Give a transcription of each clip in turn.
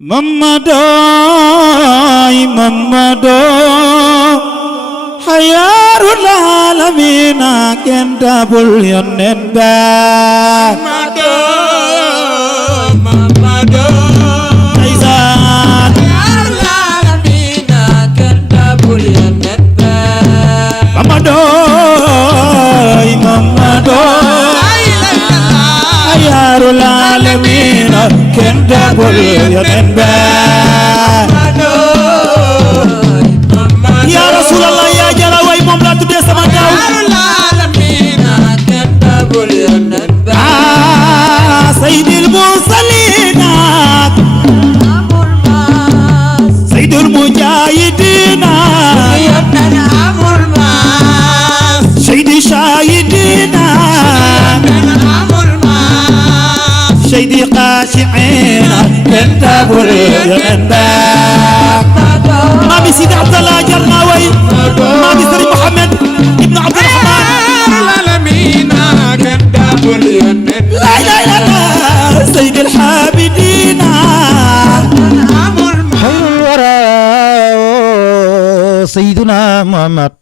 Mamado Hayarul Alamina Kenta Bullion and Mamado Aizan Hayarul Alamina Kenta Bullion and Mamado Hayarul Alamina Kenta Bullion and Ya Rasulullah ya jala way mom la tuddé sama taw Sayyidil Mursalin Sayyidul Mujahidin Sayyidi Shahidin Sayyidi Qashi'in Kentabul Yanba Mami Sidi Abdallah Jarnawi Mami Sidi Muhammad Ibn Abdurrahman La ilaha illallah Sayyidil Habibin Khairul wara Sayyiduna Muhammad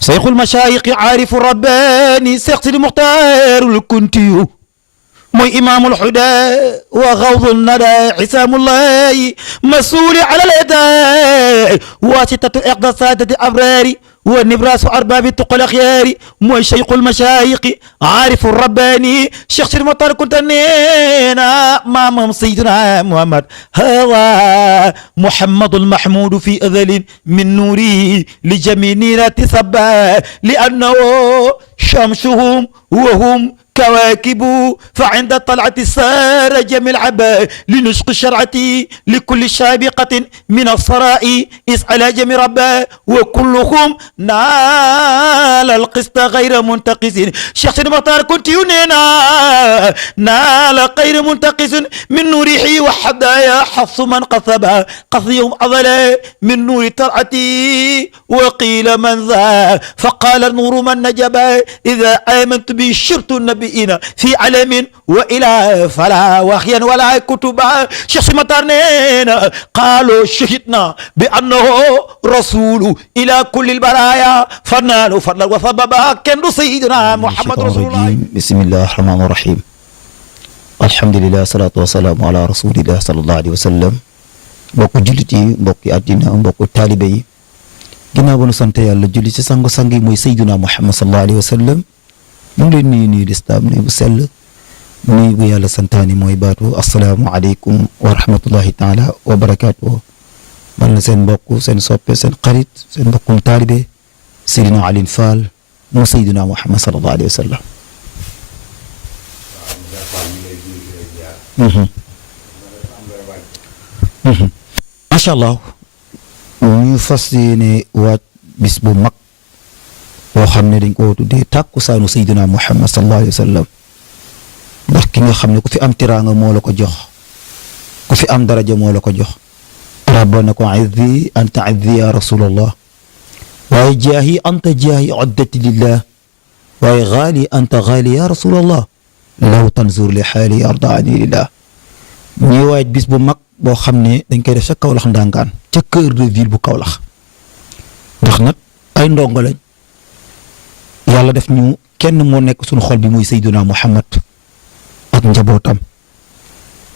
Shaykhul Mashayikh Arifur Rabbani Sayyid Mukhtar al-Kunti موي إمام الحدى وغوض الندى حسام الله مسؤول على الأداء واسطة إحدى سادة الأبرار ونبراس أرباب التقى الأخيار موي شيخ المشايخ عارف الرباني شيخ المطار كنت نينا مام سيدنا محمد هذا محمد المحمود في أذل من نوره لجميع نيرات سبا لأنه شمسهم وهم كواكب فعند طلعة السار جميع العباء لنشق شرعتي لكل سابقة من الصراء اسأل جميع ربا وكلهم نال القسط غير منتقص شخص المختار كنت ينينا نال غير منتقص من نوره وحدايا حفظ من قصبها قصيهم أضل من نور طلعتي وقيل من ذا فقال النور من نجب إذا آمنت به شرط النبي في علم وإلى فلا وخيا ولا كتبا شخص مطرنين قالوا شهدنا بأنه رسول إلى كل البرايا فنال فضلا وثببا كن سيدنا محمد رسول الله بسم الله الرحمن الرحيم الحمد لله والصلاة والسلام على رسول الله صلى الله عليه وسلم mbokk jullit yi mbokk àddina mbokk taalibe yi ginnaaw ba nu sant yàlla julli ci sangu sang yi mooy Seydina Muhammad sallallahu alayhi wa sallam mu ngi leen nuyu lislaam nuyu bu sell nuyu bu yàlla santaani mooy baatu assalaamu aleykum wa rahmatullahi taala wa barakaatuhu man la seen mbokk seen soppe seen xarit seen mbokkum taalibe Seydina Alioune Fall mu Seydina Muhammad sallallahu alayhi wa sallam macha allah ñu fas yéene waaj bis bu mag boo xam ne dañ koo tuddee tàkkusaanu Seydina Muhammad sallallahu alayhi wa sallam ndax ki nga xam ne ku fi am tiraanga moo la ko jox ku fi am daraja moo la ko jox rabbana ko izzi anta izzi ya rasulallah waaye jaahi anta jaahi oddati lillah waaye gaali anta gaali ya rasulallah law tanzur li xaali ardaani lillah ñuy waaj bis bu mag boo xam ne dañ koy def ca Kaolack ndàngaan ca cœur de ville bu Kaolack ndax nag ay ndongo lañ yàlla def ñu kenn moo nekk suñu xol bi muy Seydina Muhammad ak njabootam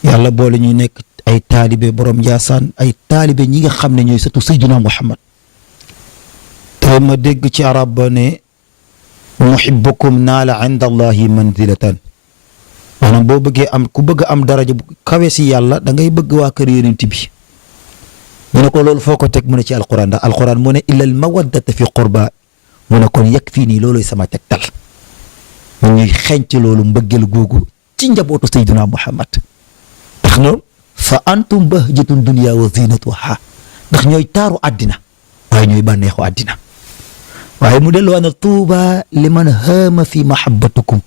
yàlla boole ñuy nekk ay taalibe borom Njaasaan ay taalibe ñi nga xam ne ñooy sëtu Seydina Muhammad te ma dégg ci arab ba ne muhibbukum naala inda allahi manzilatan maanaam boo bëggee am ku bëgg am daraja bu kawe si yàlla da ngay bëgg waa kër yonent bi mu ne ko loolu foo ko teg mu ne ci alquran ndax alquran mu ne illa al mawaddata fi qurba mu ne kon yegg fii nii looloy sama tegtal mu ñuy xenc loolu mbëggeel googu ci njabootu Seydina Muhammad ndax noonu fa antum bahjatun dunya wa zinatuha ndax ñooy taaru àddina waaye ñooy bànneexu àddina waaye mu delluwaa na tuuba liman haama fi mahabbatukum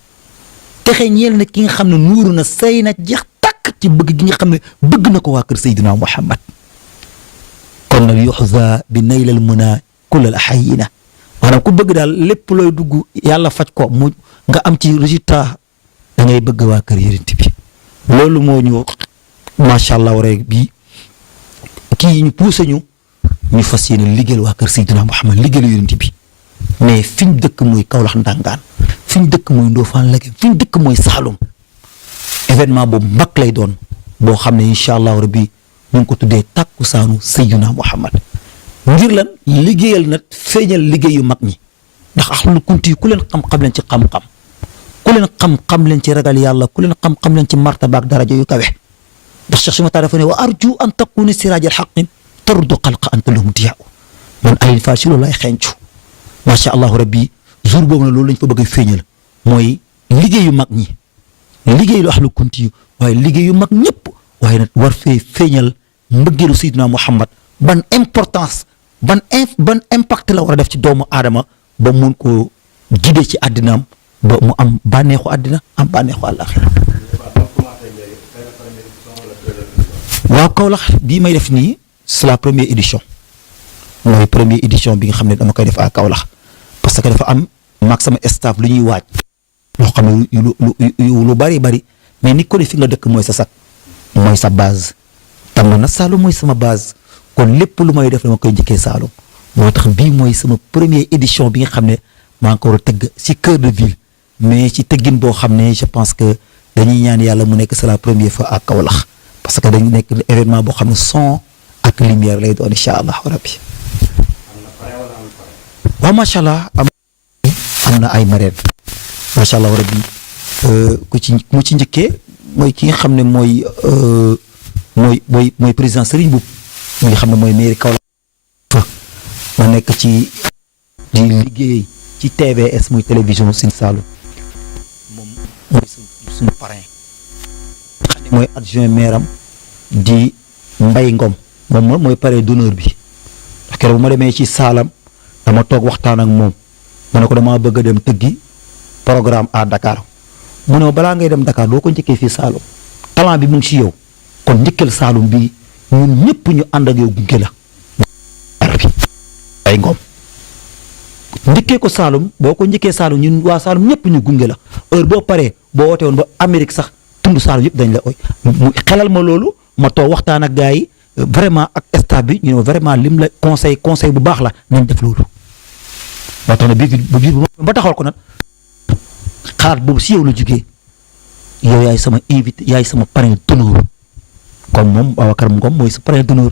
texe ñeel na ki nga xam ne nuuru na say na jeex tàkk ci bëgg gi nga xam ne bëgg na ko waa kër Seydina Muhammad kon nag yuxza bi naylal muna kullal ahayina maanaam ku bëgg daal lépp looy dugg yàlla faj ko mu nga am ci résultat da ngay bëgg waa kër yonent bi loolu moo ñu macha allah rek bii kii ñu poussé ñu fas yéene liggéeyal waa kër Seydina Muhammad liggéeyal yonent bi mais fi ñu dëkk mooy Kaolack Ndangaan fi ñu dëkk mooy Ndofane Lege fi ñu dëkk mooy Saloum événement boobu mag lay doon boo xam ne incha allah rabbi ñu ngi ko tuddee takkusaanu Seydina Muhammad ngir lan liggéeyal nag feeñal liggéey yu mag ñi ndax ahlu kunti yi ku leen xam-xam leen ci xam-xam ku leen xam-xam leen ci ragal yàlla ku leen xam-xam leen ci martaba ak daraja yu kawe ndax Cheikh Sima dafa ne wa arju an takuna siraajal xaqin tardu xalqa anta lahum diyaa man Alioune Fall si loolu lay xencu macha allah rabbi jour boobu nag loolu lañ fa bëgg a feeñal mooy liggéey yu mag ñi liggéey lu ahlu kunti yi waaye liggéey yu mag ñëpp waaye nag war fee feeñal mbëggeelu Seydina Muhammad ban importance ban impact la war a def ci doomu aadama ba mun koo gidee ci àddinaam ba mu am bànneexu àddina am bànneexu àllaaxira waaw Kaolack bii may def nii c'est la première édition mooy première édition bi nga xam ne dama koy def à Kaolack parce que dafa am maag sama staff lu ñuy waaj loo xam ne lu bari mais ni ko ne fi nga dëkk mooy sa sac mooy sa base tam na Saloum mooy sama base kon lépp lu may def dama koy njëkkee Saloum moo tax bii mooy sama première édition bi nga xam ne maa ngi ko war a tëgg ci cœur de ville mais ci tëggin boo xam ne je pense que dañuy ñaan yàlla mu nekk c'est la première fois à Kaolack parce que dañu nekk événement boo xam ne son ak lumière lay doon incha allah rabbi waaw macha allah am na ay marraines macha allah rabbi mu ci njëkkee mooy ki nga xam ne mooy président Serigne Boub mi nga xam ne mooy mairie Kaolack fa ma nekk ci di liggéey ci TVS muy télévision Sine Saloum moom mooy suñu parrain xam ne mooy adjoint maire am di Mbaye Ngom moom mooy parrain d'honneur bi ndax keroog bu ma demee ci saalam dama toog waxtaan ak moom ma ne ko damaa bëgg a dem tëggi programme à Dakar mu ne ma balaa ngay dem Dakar doo ko njëkkee fii Saloum talent bi mu ngi ci yow kon njëkkal Saloum bi ñun ñëpp ñu ànd ak yow gunge la ay Ngom njëkkee ko Saloum boo ko njëkkee Saloum ñun waa Saloum ñëpp ñu gunge la heure boo paree boo wootee woon ba Amérique sax tund Saloum yëpp dañ la oy mu xelal ma loolu ma toog waxtaan ak gars yi vraiment ak staff bi ñu ne vraiment lim la conseil bu baax la nañ def loolu moo tax na biir ba taxawal ko nag xaar boobu si yow la jugee yow yaay sama invité yaay sama parrain d'honneur comme moom Babacar Ngom mooy sa parrain d'honneur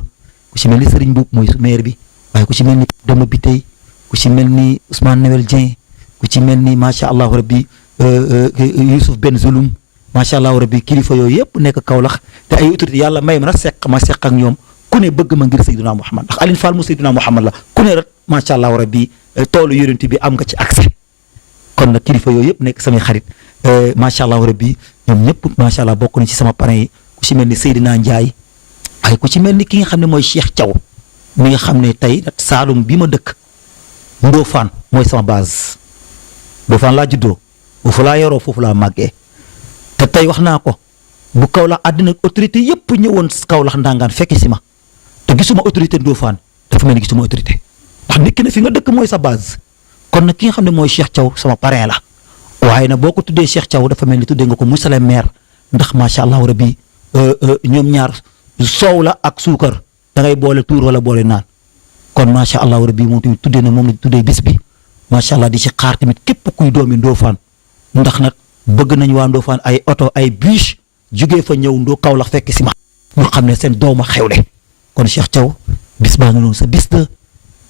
ku ci mel ni Serigne Boub mooy su maire bi waaye ku ci mel ni Dama Bitey ku ci mel ni Ousmane Noël Dieng ku ci mel ni macha allah rabbi Youssouf Ben Zulum macha allah rabbi kilifa yooyu yëpp nekk Kaolack te ay autorité yàlla may ma seq ak ñoom ku ne bëgg ma ngir Seydina Muhammad ndax Alioune Fall mu Seydina Muhammad la ku ne rek macha allah rabbi toolu yonent bi am nga ci accès kon nag kilifa yooyu yëpp nekk samay xarit macha allah rabbi ñoom ñëpp macha allah bokk nañ ci sama parrain yi ku ci mel ni Seydina Ndiaye ay ku ci mel ni ki nga xam ne mooy Cheikh Thiaw mi nga xam ne tey Saloum bi ma dëkk Ndofane mooy sama base Ndofane laa juddoo foofu laa yoroo foofu laa màggee te tey wax naa ko bu Kaolack àddina autorité yëpp ñëwoon Kaolack Ndangaan fekk si ma te gisuma autorité Ndofane dafa mel ni gisuma autorité ndax nit ki ne fi nga dëkk mooy sa base kon nag ki nga xam ne mooy Cheikh Thiaw sama parrain la waaye nag boo ko tuddee Cheikh Thiaw dafa mel ni tuddee nga ko monsieur le maire ndax macha allah rabbi ñoom ñaar soow la ak suukar da ngay boole tuur wala boole naan kon macha allah rabbi moom tamit tuddee na moom la tuddee bis bi macha allah di ci xaar tamit képp kuy doomi Ndofane ndax nag bëgg nañ waa Ndofane ay oto ay bus jugee fa ñëw Kaolack fekk si ma ñu xam ne seen dooma xewle kon Cheikh Thiaw bis baa ngi noonu sa bis la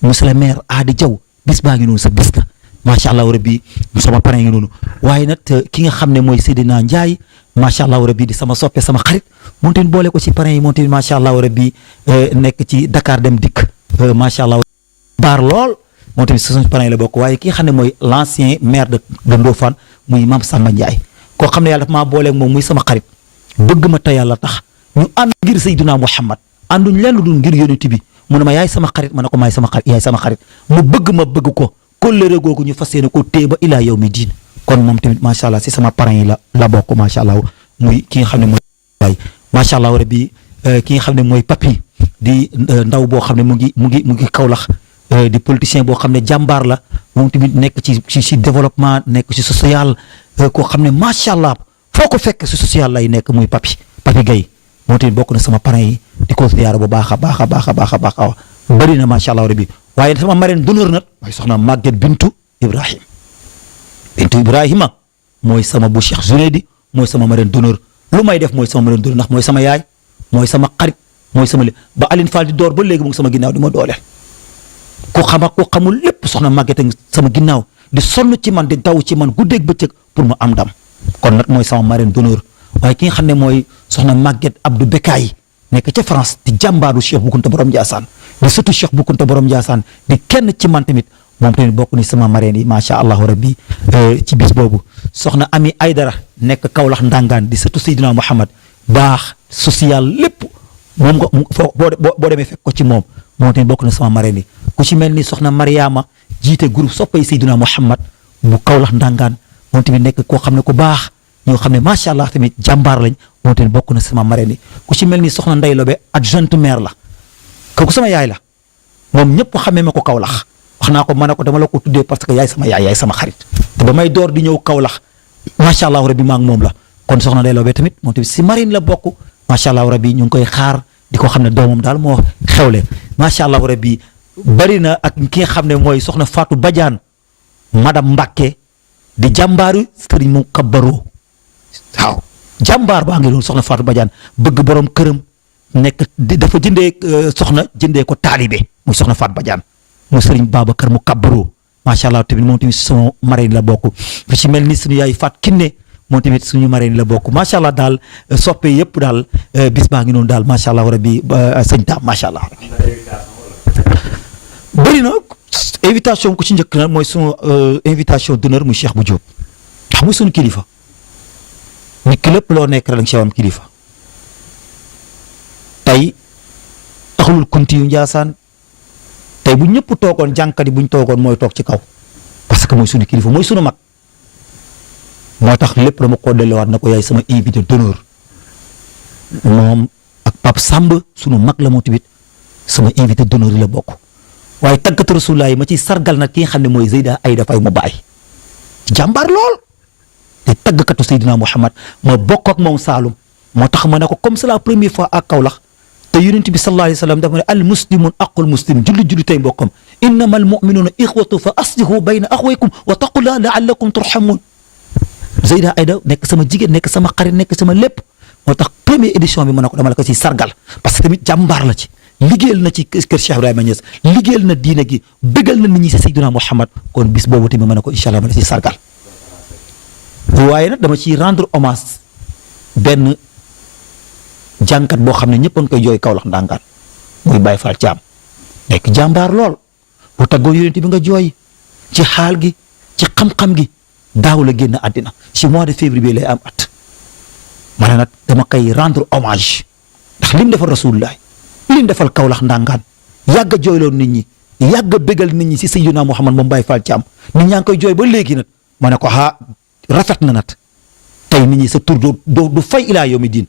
monsieur le maire Adi Diaw bis baa ngi noonu sa bis la macha allah rabbi sama parrain ngi noonu waaye nag ki nga xam ne mooy Seydina Ndiaye macha allah rabbi di sama soppe sama xarit moom tamit boole ko ci parrain yi moom tamit macha allah rabbi nekk ci Dakar dem dikk macha allah baar lool moom tamit suñu parrain la bokk waaye ki nga xam ne mooy l'ancien maire de Ndofane muy Mame Samba Ndiaye koo xam ne yàlla dafa maa booleeg moom muy sama xarit bëgg ma te yàlla tax ñu ànd ngir Seydina Muhammad ànduñ leen lu dul ngir yonent bi mu ne ma yaay sama xarit ma ne ko maay sama xarit yaay sama xarit mu bëgg ma bëgg ko kóllëre googu ñu fas yéene ko téye ba ilaa yow mi diin kon moom tamit macha allah si sama parrain yi la bokk macha allah muy ki nga xam ne mooy waay macha allah rabbi ki nga xam ne mooy papi di ndaw boo xam ne mu ngi Kaolack di politicien boo xam ne jàmbaar la moom tamit nekk ci développement nekk ci social koo xam ne macha allah foo ko fekk ci social lay nekk muy papi Gaye moo tamit bokk na sama parrain yi di ko ziyaara bu baax a baax a baax a baax a baax a bëri na macha allah rabbi waaye sama marraine d'honneur nag mooy soxna Maguette Bintu Ibrahima mooy sama bu Cheikh Zuneydi mooy sama marraine d'honneur lu may def mooy sama marraine d'honneur ndax mooy sama yaay mooy sama xarit mooy sama li ba Aline Fall di door ba léegi mu ngi sama ginnaaw di ma dooleel ku xam ak ku xamul lépp soxna Maguette sama ginnaaw di sonn ci man di daw ci man guddeeg bëccëg pour mu am ndam kon nag mooy sama marraine d'honneur waaye ki nga xam ne mooy soxna Maguette Abdou Bekaay nekk ca France di jàmbaaru Cheikh Bou Kounta borom Ndiassane di surtout Cheikh Bou Kounta borom Ndiassane di kenn ci man tamit moom tamit bokk ni sama marraine yi macha allahu rabbi ci bis boobu soxna Ami Aydara nekk Kaolack Ndangaan di surtout Seydina Mouhamad baax social lépp moom nga foo boo demee fekk ko ci moom tamit bokk na sama marraine yi ku ci mel ni soxna Mariama jiite groupe soppay Seydina Mouhamad bu Kaolack Ndangaan moom tamit nekk koo xam ne ku baax ñoo xam ne macha allah tamit jàmbaar lañ moom tamit bokk na sama marraine yi ku ci mel ni soxna Ndey Lobe adjointe maire la kooku sama yaay la moom ñëpp xamee ma ko Kaolack wax naa ko ma ne ko dama la ko tuddee parce que yaay sama yaay yaay sama xarit te ba may door di ñëw Kaolack macha allah rabbi maa ngi moom la kon soxna Ndey Lobe tamit moom tamit si marine la bokk macha allah rabbi ñu ngi koy xaar di ko xam ne doomam daal moo xewle macha allah rabbi bari na ak ki nga xam ne mooy soxna Fatou Badiane madame Mbacke di jàmbaaru sëriñ mu kabbaroo waaw jàmbaar baa ngi doon soxna Fatou Badiane bëgg borom këram nekk dafa jëndee soxna jëndee ko taalibe muy soxna Fatou Badiane mu sëriñ Babacar mu kabbaroo macha allah tamit moom tamit sama marraine la bokk lu ci mel ni suñu yaay Fatou Kiné moom tamit suñu marraine la bokk macha allah daal soppe yëpp daal bis baa ngi noonu daal macha allah rabbi sëñ Dame macha allah. bëri na invitation ku ci njëkk na mooy sunu invitation d'honneur muy Cheikh bu Diop xam nga sunu kilifa nit ki lépp loo nekk rek da nga ci am kilifa tey axlul kunti yu Njaasaan tey bu ñëpp toogoon jànkat yi bu ñu toogoon mooy toog ci kaw parce que mooy sunu kilifa mooy sunu mag moo tax lépp dama ko delluwaat na ko yaay sama invité d'honneur moom ak Pape Samb sunu mag la moo tamit sama invité d'honneur yi la bokk. waaye tàggatu Rasulullah yi ma ciy sargal nag ki nga xam ne mooy Zeyda Aïda Faye mu baay jàmbaar lool te tàggkatu Seydina Mouhamad ma bokk ak moom Saalum moo tax ma ne ko comme c'est la première fois ak Kaolack te yonent bi sallallahu alayhi wa sallam dafa ne al muslimun aqul muslim julli tey mbokkam innama al muminuuna ixwatu fa aslihu bayna axwaykum wa taqullah laallakum turhamun Zeyda Aïda nekk sama jigéen nekk sama xarit nekk sama lépp moo tax première édition bi ma ne ko dama la ko ciy sargal parce que tamit jàmbaar la ci. liggéeyal na ci kër Cheikh Ibrahima Niass liggéeyal na diine gi bëggal na nit ñi si Seydina Mouhamad kon bis boobu tamit ma ne ko incha allah ma ne si sargal waaye nag dama ciy rendre hommage benn jànkat boo xam ne ñëpp a ngi koy jooy Kaolack Ndangaan muy Baye Fall Thiam nekk jàmbaar lool bu taggoo yonent bi nga jooy ci xaal gi ci xam-xam gi daaw la génn àddina si mois de février lay am at ma ne nag dama koy rendre hommage ndax lim defal rasulullah liñ defal Kaolack Ndangaan yàgg a jooyloo nit ñi yàgg a bégal nit ñi si Seydina Mouhamad moom Baye Fall Thiam nit ñaa ngi koy jooy ba léegi nag ma ne ko rafet na nat tey nit ñi sa tur du fay ilaa yawmi diin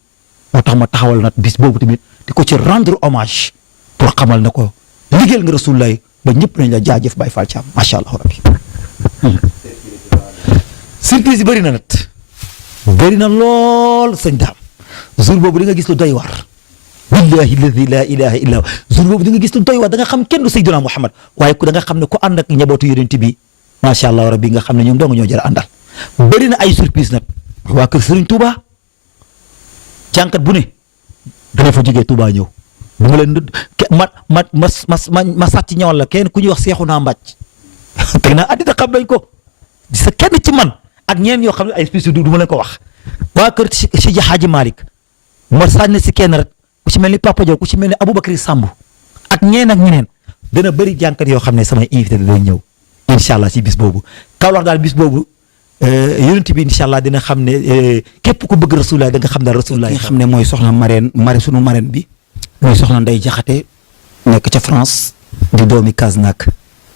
moo tax ma taxawal nag bis boobu tamit di ko ci rendre hommage pour xamal na ko liggéeyal nga rasulullah ba ñëpp nañ la jaajëf Baye Fall Thiam macha allah rabbi surprise yi bëri na nag bëri na lool sëñ Dame jour boobu di nga gis lu doy war billahi alladi la ilaha illa hu jour boobu di nga gis lu doy waar da nga xam kenn du Seydina Mouhamad waaye ku da nga xam ne ku ànd ak njabootu yonent bi macha allah rabbi nga xam ne ñoom dong ñoo jar a àndal bëri na ay surprise nag waa kër Serigne Touba jànkat bu ne dana fa jógee Touba ñëw bu ma leen ma sàcc ñëwal la kenn ku ñuy wax seexu naa mbàcc teg naa àddina xam nañ ko di sa kenn ci man ak ñeen yoo xam ne ay surprise du ma leen ko wax waa kër Seydi Hadji Malick ma sànni si kenn rek ku ci mel ni Papa Diaw ku ci mel ni Aboubacry Samb ak ñeen ak ñeneen dana bëri jànkat yoo xam ne samay invité dañ ñëw incha allah si bis boobu Kaolack daal bis boobu yonent bi incha allah dina xam ne képp ku bëgg rasulullah da nga xam ne rasulullah nga xam ne mooy soxna marraine sunu marraine bi mooy soxna Ndey Jaxate nekk ca France di doomi Kasnack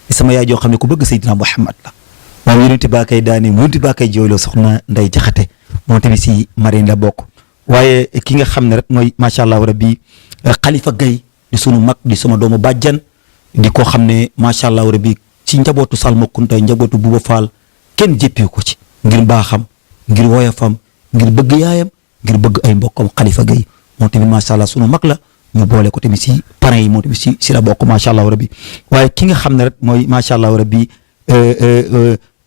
sama yaay joo xam ne ku bëgg Seydina Mouhamad la moom yonent baa koy daani yonent baa koy jooyloo soxna Ndey Jaxate moom tamit si marraine la bokk waaye ki nga xam ne rek mooy macha allah rabbi Khalifa Gaye di sunu mag di sama doomu bàjjan di ko xam ne macha allah rabbi ci njabootu Salma Kunta njabootu Buuba Faal kenn jëppee ko ci ngir baaxam ngir woyafam ngir bëgg yaayam ngir bëgg ay mbokkam Khalifa Gaye moom tamit macha allah sunu mag la ñu boole ko tamit si parrain yi moom tamit si la bokk macha allah rabbi waaye ki nga xam ne rek mooy macha allah rabbi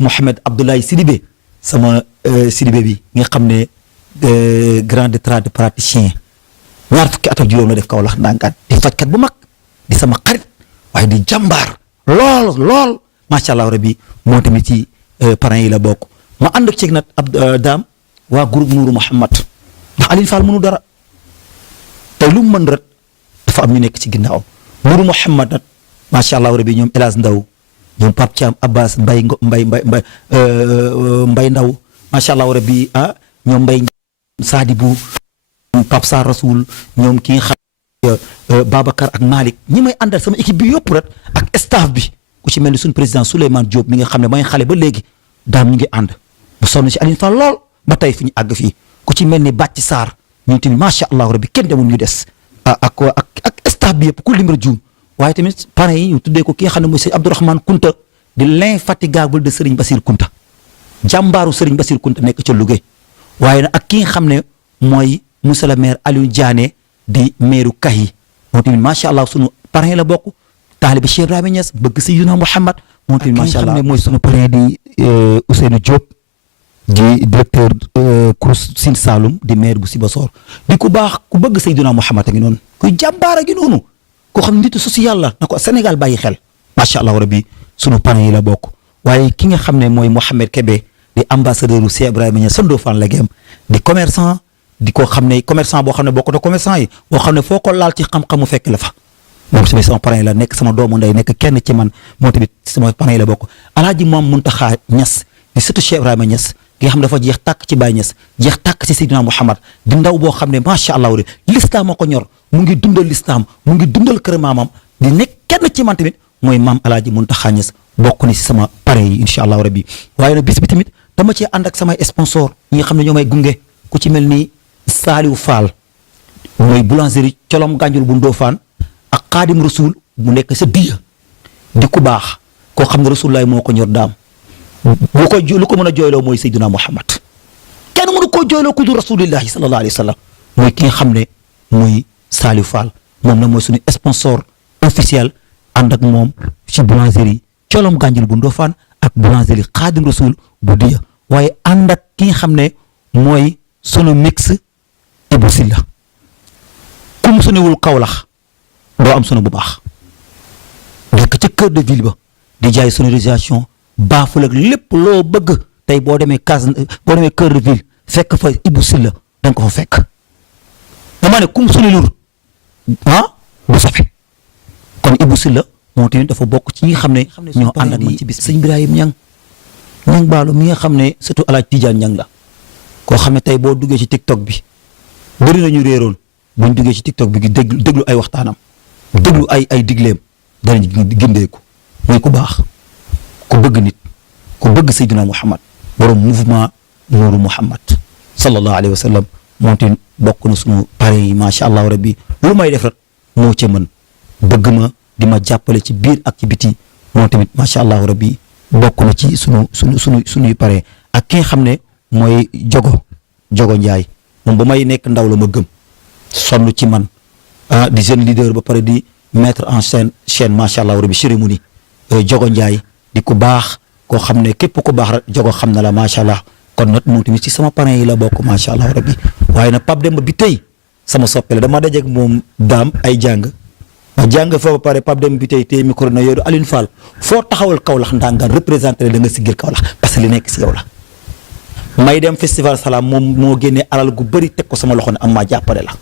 Mouhamed Abdoulaye Sidibé sama Sidibé bi nga xam ne grand praticien ñaar fukki at ak juróom la def Kaolack ndànkaan di fajkat bu mag di sama xarit waaye di jàmbaar lool macha allah rabbi moo tamit ci parrain yi la bokk ma ànd ak ceeg nag daam waa groupe Nourou Mouhamad ndax Alioune Fall mënu dara tey lu mu mën rek dafa am ñu nekk ci ginnaaw Nourou Mouhamad nag macha allah rabbi ñoom El Hadj Ndaw ñoom Pape Thiam Abbas Mbay Ndaw macha allah rabbi ñoom Mbay Sadibou Pape Sarr Rasoul ñoom ki nga xam Babacar ak Malick ñi may àndal sama équipe bi yëpp rek ak staff bi ku ci mel ni suñu président Souleymane Diop mi nga xam ne mooy xale ba léegi daam ñu ngi ànd bu sonn ci Alioune Fall lool ba tey fi ñu àgg fii ku ci mel ni Bàcci Sarr ñun tamit macha allah rabbi kenn demul ñu des ak staff bi yëpp ku lim rek juum waaye tamit parrain yi ñu tuddee ko ki nga xam ne mooy sëñ Abdourahmane Kounta di l'infatigable de Serigne Bassir Kounta jàmbaaru Serigne Bassir Kounta nekk ca Louga waaye nag ak ki nga xam ne mooy monsieur le maire Aliou Diané di maire Kayi moom tamit macha allah sunu parrain la bokk taalibe Cheikh Ibrahima Niass bëgg Seydina Mouhamad moom tamit macha allah ak ki nga xam ne mooy sunu parrain di Ousseynou Diop di directeur Crous Sine Saloum di maire bu Sibassor di ku baax ku bëgg Seydina Mouhamad a ngi noonu kuy jàmbaar a ngi noonu koo xam ne nitu social la na ko Sénégal bàyyi xel macha allah rabbi sunu parrain yi la bokk waaye ki nga xam ne mooy Mouhamed Kébé di ambassadeur u Cheikh Ibrahima Niass Sando Fan la gem di commerçant di ko xam ne commerçant boo xam ne bokk na commerçant yi boo xam ne foo ko laal ci xam-xamu fekk la fa moom tamit sama parrain la nekk sama doomu ndey nekk kenn ci man moo tamit sama parrain la bokk alaaji moom Muntaxa Niass di surtout Cheikh Ibrahima Niass ki nga xam ne dafa jeex tàkk ci Baye Niass jeex tàkk ci Seydina Mouhamad di ndaw boo xam ne macha allah lislaam moo ko ñor mu ngi dundal lislaam mu ngi dundal kër maamam di nekk kenn ci man tamit mooy maam alaaji Muntaxa Niass bokk ni si sama parrain yi incha allah rabbi waaye nag bis bi tamit dama cee ànd ak samay sponsor ñi nga xam ne ñoo may gunge ku ci mel ni Saliou Fall mooy boulangerie colom gànjul bu Ndofane ak Xaadim Rasul bu nekk sa diya di ku baax koo xam ne Rasulullaay moo ko ñor daam bu ko lu ko mën a jooyloo mooy Seydina Mouhamad kenn mënu koo jooyloo ku dul rasulillahi sallallahu alayhi wa sallam mooy ki nga xam ne muy Saliou Fall moom nag mooy suñu sponsor officiel ànd ak moom ci boulangerie colom gànjul bu Ndofane ak boulangerie Xaadim Rasul bu diya waaye ànd ak ki nga xam ne mooy sunu mix Ibou Silla ku mu sonewul Kaolack doo am sunu bu baax nekk ca cœur de ville ba di jaay sonorisation baaful ak lépp loo bëgg tey boo demee cœur de ville fekk fa Ibou Silla da nga ko fa fekk dama ne ku mu sonewul du sofe kon Ibou Silla moom tamit dafa bokk ci ñi nga xam ne ñoo ànd ak man ci bis sëñ Ibrahima ñang baalo mi nga xam ne surtout alaaj Tidiane ñang la koo xam ne tey boo duggee ci TikTok bi bëri nañu réeroon buñ duggee ci TikTok bi déglu ay waxtaanam déglu ay digleem danañ gindeeku muy ku baax ku bëgg nit ku bëgg Seydina Mouhamad borom mouvement Nourou Mouhamad sallallahu alayhi wa sallam moom tamit bokk na suñu parrain yi macha allah rabbi lu may def rek moo ca mën bëgg ma di ma jàppale ci biir ak ci biti moom tamit macha allah rabbi bokk na ci suñuy parrain ak ki nga xam ne mooy Jogo Njaay moom ba may nekk ndaw la ma gëm sonn ci man di jeune leader ba pare di mettre en chaîne macha allah rabbi cérémonie Jogo Njaay di ku baax koo xam ne képp ku baax rek Jogo xam na la macha allah kon nag moom tamit ci sama parrain yi la bokk macha allah rabbi waaye nag Pape Demba bi tey sama soppe la dama dajeeg moom daam ay jàng ma jàng fa ba pare Pape Demba bi tey micro na yooyu Alioune Fall foo taxawal Kaolack ndangaan représenté da nga siggil Kaolack parce que li nekk si yow la may dem festival Salam moom moo génnee alal gu bëri teg ko sama loxo ne am maa jàppale la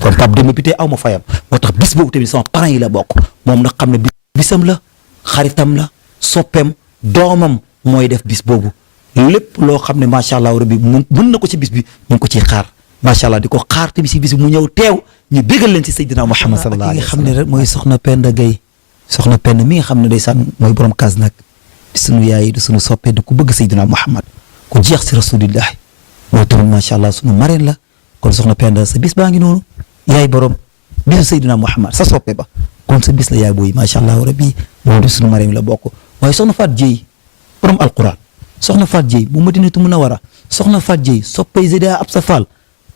kon Pape Demba bi tey aw ma fayam moo tax bis boobu tamit sama parrain yi la bokk moom nag xam ne bisam la xaritam la soppeem doomam mooy def bis boobu lépp loo xam ne macha allah rabbi mun na ko ci bis bi ñu ngi ko ciy xaar macha allah di ko xaar tamit si bis bi mu ñëw teew ñu bégal leen ci Seydina Mouhamad sallallahu alayhi wa sallam nga xam ne rek mooy soxna Penda Gueye soxna Penda mi nga xam ne ndeysaan mooy borom kaas nag di sunu yaay di sunu soppee di ku bëgg Seydina Mouhamad ku jeex si rasulillah mooy tamit macha allah sunu marraine la kon soxna Penda sa bis baa ngi noonu yaay borom bisu Seydina Mouhamad sa soppe ba kon sa bis la yaay booy macha allah rabbi moom di sunu marraine la bokk waaye soxna Faat Dieye borom alquran soxna Faat Dieye bu Madinatu Munawara soxna Faat Dieye soppay Zeyda Absa Fall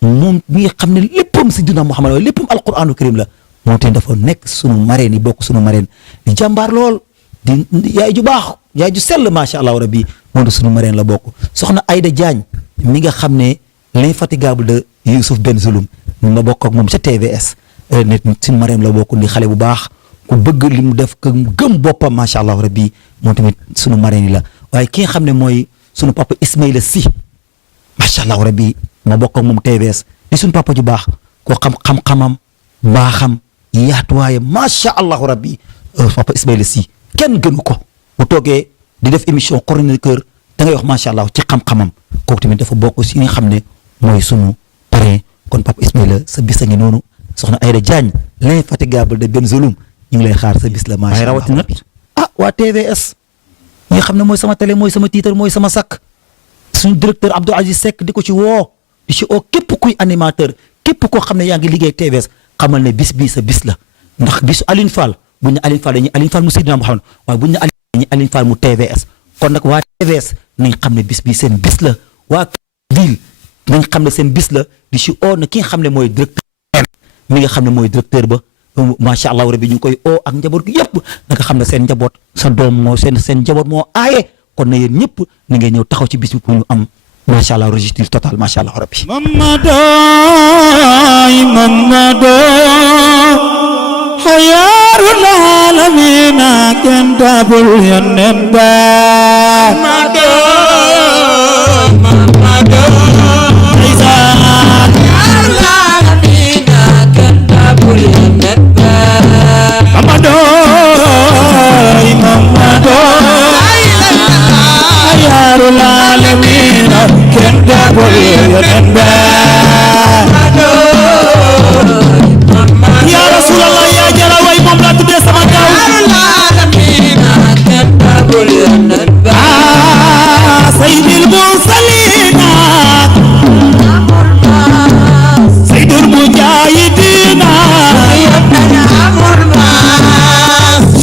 moom mi nga xam ne léppam Sayyidina Muhammad waaye léppam alquranu karim la moom tamit dafa nekk sunu marraine yi bokk sunu marraine di jàmbaar lool di yaay ju baax yaay ju sell macha allah rabbi moom de sunu marraine la bokk soxna Aïda Diagne mi nga xam ne l'infatigable de Youssouf Bengelloune ma bokk ak moom ca TVS nit sunu marraine la bokk di xale bu baax ku bëgg li mu def ko gëm boppam macha allah rabbi moom tamit sunu marraine yi la waaye ki nga xam ne mooy sunu papa Ismaïla Sy macha allah rabbi ma bokk ak moom TVS di sunu papa ju baax koo xam-xamam baaxam yaatuwaayam macha allah rabbi papa Ismaïla Sy kenn gënu ko bu toogee di def émission chroniqueur da ngay wax macha allah ci xam-xamam kooku tamit dafa bokk si nga xam ne mooy sunu parrain kon papa Ismaïla sa bis a ngi noonu soxna Aïda Diagne l'infatigable de Bengelloune ñu ngi lay xaar sa bis la macha allah rawatina waa TVS ñi nga xam ne mooy sama télé mooy sama titre mooy sama sakk suñu directeur Abdou Aziz Seck di ko ci woo di ci oo képp kuy animateur képp koo xam ne yaa ngi liggéey TVS xamal ne bis bii sa bis la ndax bisu Aline Fall buñ ne Aline Fall dañuy Aline Fall mu Seydina Muhammad waaye buñ ne Aline Fall mu TVS kon nag waa TVS nañ xam ne bis bii seen bis la waa ville nañ xam ne seen bis la di ci oo na ki nga xam ne mooy directeur mi nga xam ne mooy directeur ba macha allah rabbi ñu ngi koy oo ak njaboot gi yëpp na nga xam ne seen njaboot sa doom moo seen njaboot moo aaye kon na yéen ñëpp ni ngay ñëw taxaw ci bis bi pour ñu am macha allah registre total macha allah rabbi Mamadu xayaarul aalamiina kenn dabul yonent ba ya Rasulallah ya jara way moom laa tuddee sama taw sayyidil mursalina sayyidul mujahidina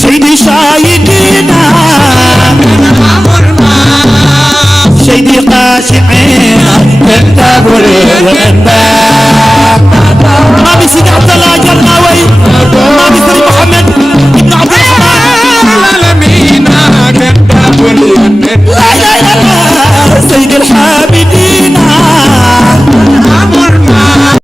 sayyidi shahidina sayyidi khashi'ina kentabul